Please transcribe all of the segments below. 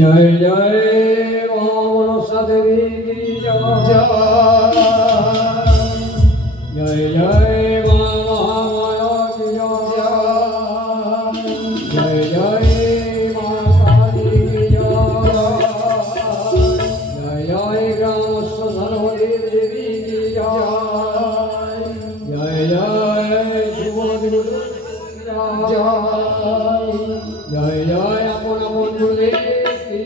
জয় জয় মহামনসা দেবী জয় জয় জয়। মা মহামায় জয়। জয় জয় জয়। আপন আপন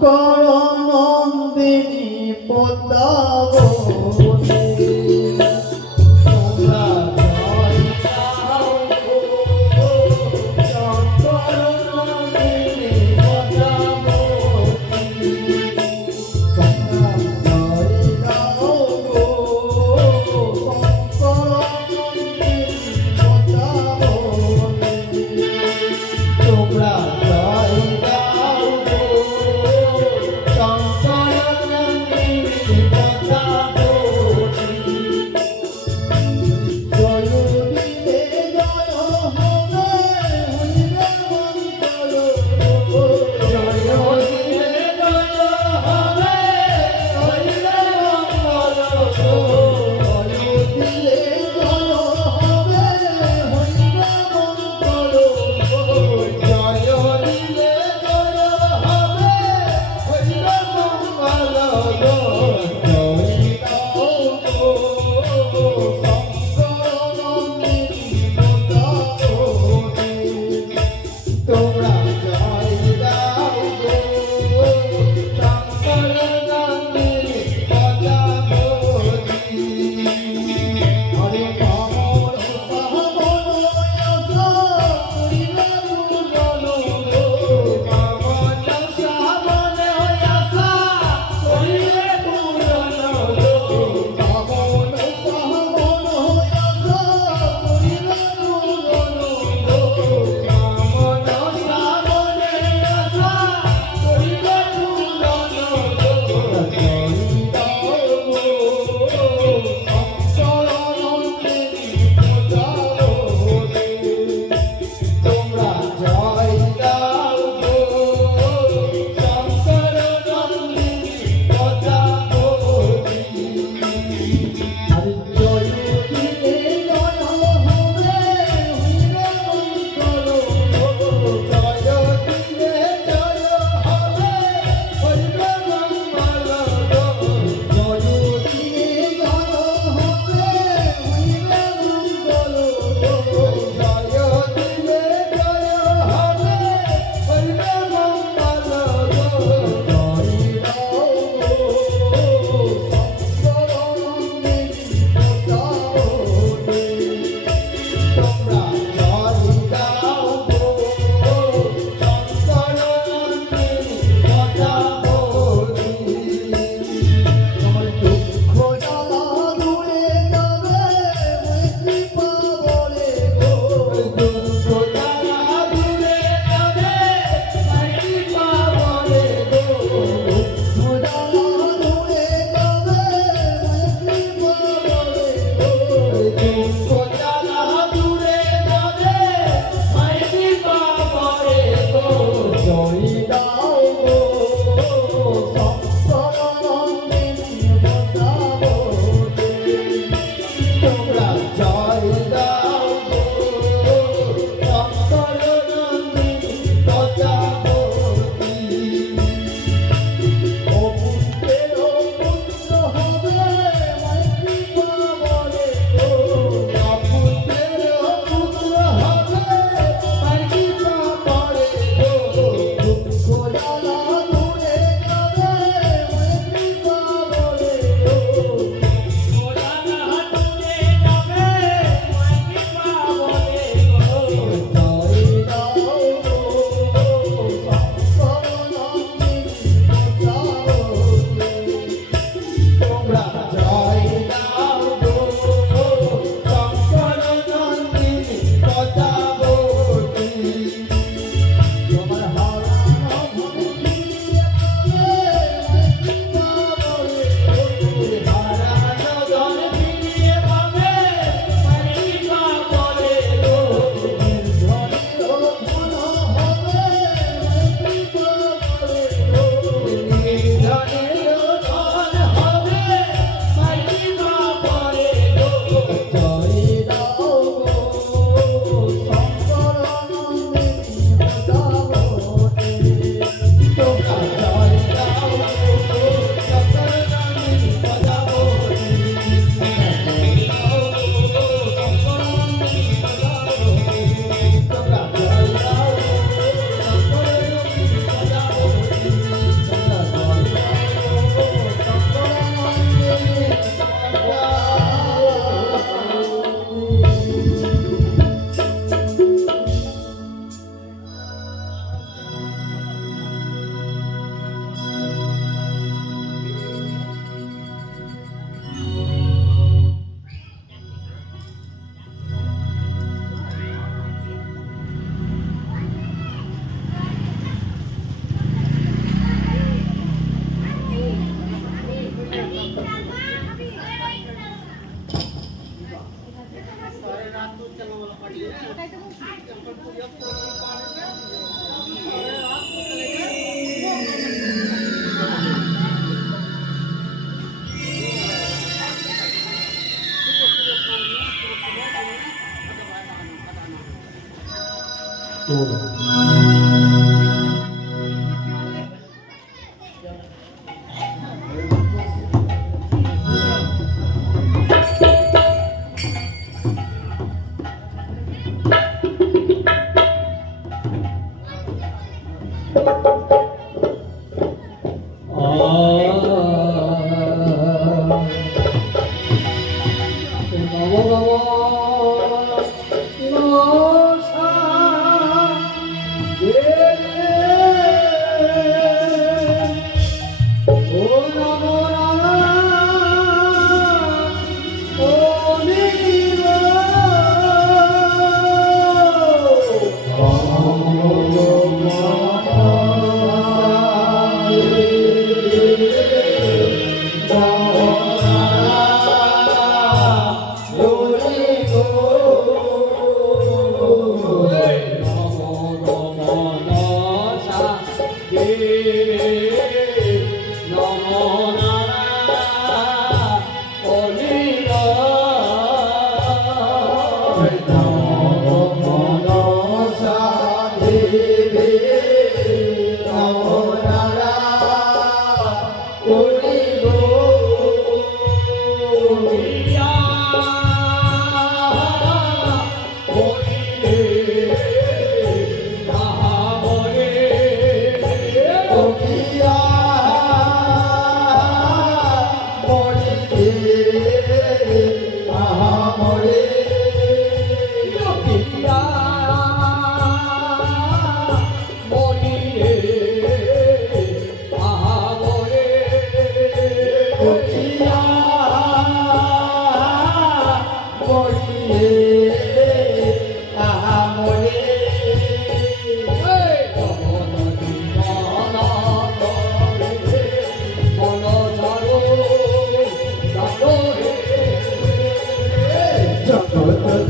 করো নন্দিনী পদাবো Jump, jump, jump.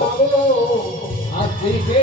ভাবলো আসিবে